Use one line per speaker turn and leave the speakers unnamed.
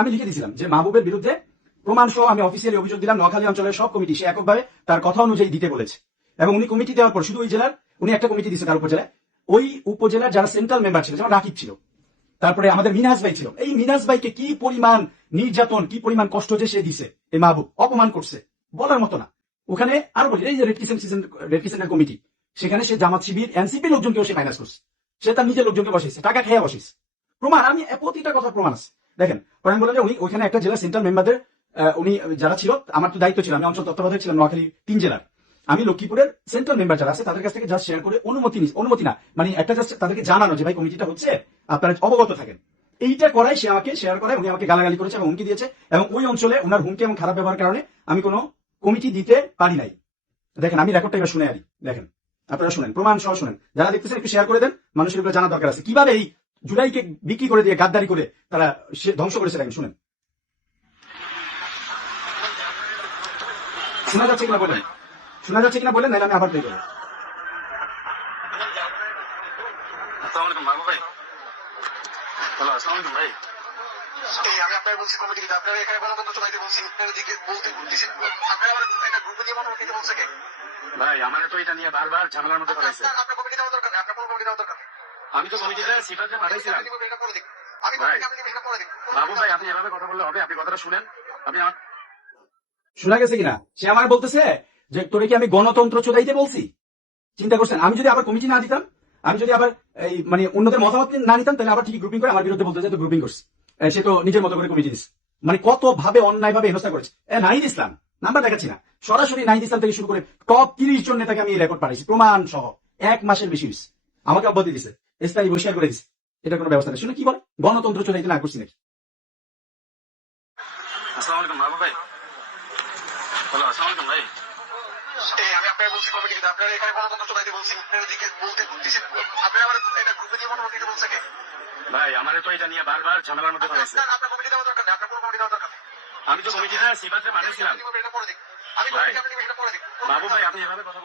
আমি লিখে দিয়েছিলাম যে মাহবুবের বিরুদ্ধে প্রমাণ সহ আমি অফিসিয়ালি অভিযোগ দিলাম, নোয়াখালী অঞ্চলের সব কমিটি সে এককভাবে তার কথা অনুযায়ী দিতে বলেছে। এবং উনি কমিটি দেওয়ার পর শুধু ওই জেলার, উনি একটা কমিটি দিয়েছে তার উপজেলায়। ওই উপজেলার যারা সেন্ট্রাল মেম্বার ছিল, যেমন রাকিব ছিল, তারপরে আমাদের মিনাজ ভাই ছিল। এই মিনাজ ভাইকে কি পরিমাণ নির্যাতন, কি পরিমাণ কষ্ট যে সে দিছে এই মাহবুব অপমান করছে, বলার মতো না। ওখানে আরও বলি, এই যে রেড কিসেন রেড কিসেনের কমিটি, সেখানে সে জামাত শিবির এনসিপি লোকজনকেও সে ফাইনান্স করছে। সে তার নিজের লোকজনকে বসেছে টাকা খেয়ে বসেছে প্রমাণ, আমি প্রতিটা কথা প্রমাণ আছে। দেখেন পরে বলেন যে উনি ওইখানে একটা জেলা সেন্ট্রাল মেম্বারদের উনি যারা ছিল, আমার তো দায়িত্ব ছিল, আমি অঞ্চল তত্ত্বাবধায়ক ছিলাম নোয়াখালী তিন জেলার। আমি লক্ষ্মীপুরের সেন্ট্রাল মেম্বার যারা আছে, তাদের কাছ থেকে জাস্ট শেয়ার করে অনুমতি নিস অনুমতি না মানে একটা জাস্ট তাদেরকে জানানো যে, ভাই, কমিটিটা হচ্ছে, আপনারা অবগত থাকেন। এইটা করাই সে আমাকে শেয়ার করে উনি আমাকে গালাগালি করেছে এবং হুমকি দিয়েছে এবং ওই অঞ্চলে ওনার হুমকি এবং খারাপ ব্যবহার কারণে আমি কোনো কমিটি দিতে পারি নাই। দেখেন, আমি রেকর্ডটা এবার শুনে আনি, দেখেন, আপনারা শুনেন, প্রমাণ সহ শুনেন। যারা দেখতেছেন, একটু শেয়ার করে দেন, মানুষের জানা দরকার আছে। কীভাবে এই জুলাইকে বিক্রি করে দিয়ে গাদ্দারি করে তারা সে- ধ্বংস করেছে দেখেন শুনেন। শোনা যাচ্ছে কিনা বলেন? শোনা যাচ্ছে কিনা বলেন নাহলে আমি আবার দেখব
ভাই। আমার তো এটা নিয়ে বারবার ঝামেলার মধ্যে পড়াইছে আমি তো কমিটিতে সিফাতে পাঠাইছিলাম।
আমি এটা করে দিই আমি
ভাই।
কমিটি আমি এটা করে দিই
বাবু ভাই আপনি এভাবে কথা বললে হবে আপনি কথাটা শুনেন। আপনি আমার
শোনা গেছে কিনা? সে আমার বলতেছে যে তোরে কি আমি গণতন্ত্র চোদাইতে বলছি? চিন্তা করছেন। আমি যদি আবার কমিটি না দিতাম আমি যদি আবার এই মানে অন্যদের মতামত না নিতাম তাহলে আবার ঠিকই গ্রুপিং করে আমার বিরুদ্ধে বলতে যে তো গ্রুপিং করছে সে তো নিজের মতো করে কমিটি দিস মানে কত ভাবে অন্যায় ভাবে হেনস্থা করেছে। এ নাহিদ ইসলাম নাম্বার দেখাচ্ছি না। সরাসরি নাহিদ ইসলাম থেকে শুরু করে টপ তিরিশ জন নেতাকে আমি রেকর্ড পাঠাইছি। প্রমাণ সহ এক মাসের বেশি হয়েছে আমাকে অব্যাহতি দিছে স্থায়ী বহিষ্কার করে দিছে। এটা কোনো ব্যবস্থা নেই। শুনে কি বলে? গণতন্ত্র চলাইতে না করছি নাকি
আসসালামু আলাইকুম বাবু ভাই। হ্যালো আসসালামু আলাইকুম ভাই।
এই আমি আপনার বলছি কমিটি দিতে আপনারা এখানে গণতন্ত্র চলাইতে বলছি আপনারা দিকে বলতে বলতেছি আপনারা আবার একটা গ্রুপে দিয়ে মতামত দিতে বলছে কে?
ভাই আমার তো এটা নিয়ে বারবার ঝামেলার মধ্যে পড়াইছে
আপনার আপনার কমিটি দেওয়া দরকার নেই আপনার কোনো কমিটি দেওয়া দরকার
আমি তো কমিটিতে পাঠাইছিলাম
এটা। কমিটি আমি এটা দিই
বাবু ভাই আপনি এভাবে কথা